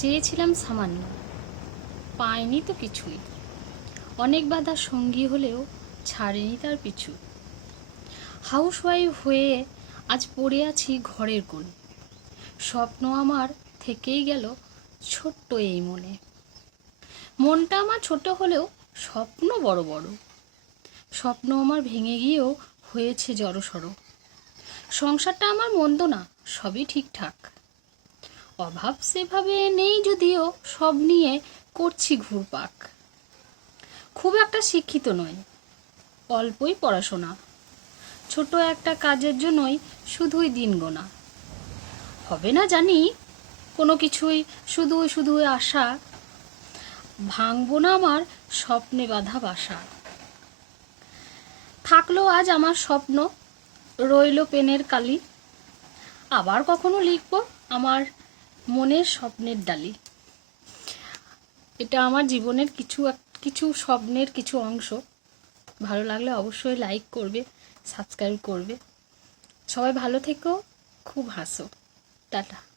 চেয়েছিলাম সামান্য, পাইনি তো কিছুই। অনেক বাধা সঙ্গী হলেও ছাড়েনি তার পিছু। হাউসওয়াইফ হয়ে আজ পড়ে আছি ঘরের কোণে। স্বপ্ন আমার থেকেই গেল ছোট্ট এই মনে। মনটা আমার ছোট হলেও স্বপ্ন বড় বড়। স্বপ্ন আমার ভেঙে গিয়েও হয়েছে জড়সড়। সংসারটা আমার মন্দ না, সবই ঠিকঠাক। অভাব সেভাবে নেই যদিও সব নিয়ে করছি ঘুরপাক। খুব একটা শিক্ষিত নয়, অল্পই পড়াশোনা। ছোট একটা কাজের জন্যই শুধুই দিন গোনা। হবে না জানি কোনো কিছুই, শুধু শুধু আশা। ভাঙবো না আমার স্বপ্নে বাঁধা বাসা। থাকলো আজ আমার স্বপ্ন, রইলো পেনের কালি। আবার কখনো লিখবো আমার মনের স্বপ্নের ডালি। এটা আমার জীবনের কিছু স্বপ্নের কিছু অংশ। ভালো লাগলে অবশ্যই লাইক করবে, সাবস্ক্রাইব করবে। সবাই ভালো থেকো, খুব হাসো। টাটা।